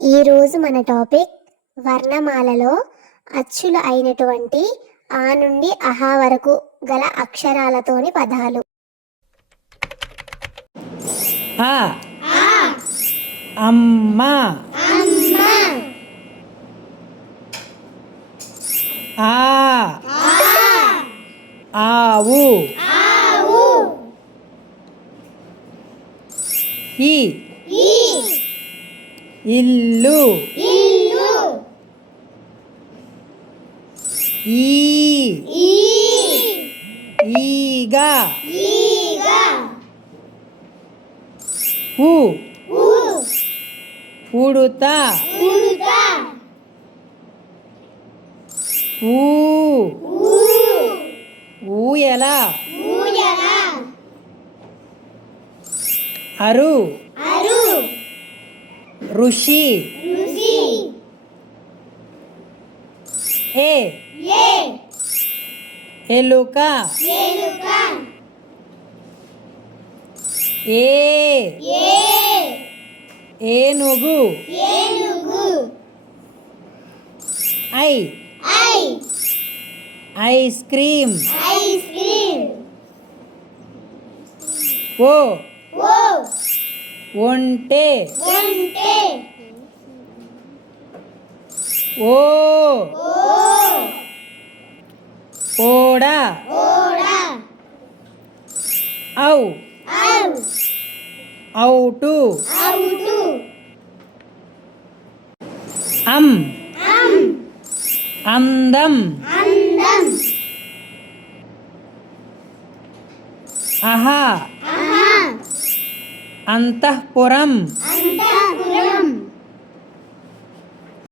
ఈరోజు మన టాపిక్ వర్ణమాలలో అచ్చులు అయినటువంటి ఆ నుండి అహా వరకు గల అక్షరాలతోని పదాలు. ఆ అమ్మ ఆ ఆవు ఈ ఇల్లు ఈ ఈగ ఉ ఉడుత ఊ ఊయల అరు ఋషి ఏ ఎలుక ఏ ఏనుగు ఐ ఐస్ క్రీమ్ ఓ ఒంటె ఓ ఓడ ఔ ఔటు అందం అహ అంతఃపురం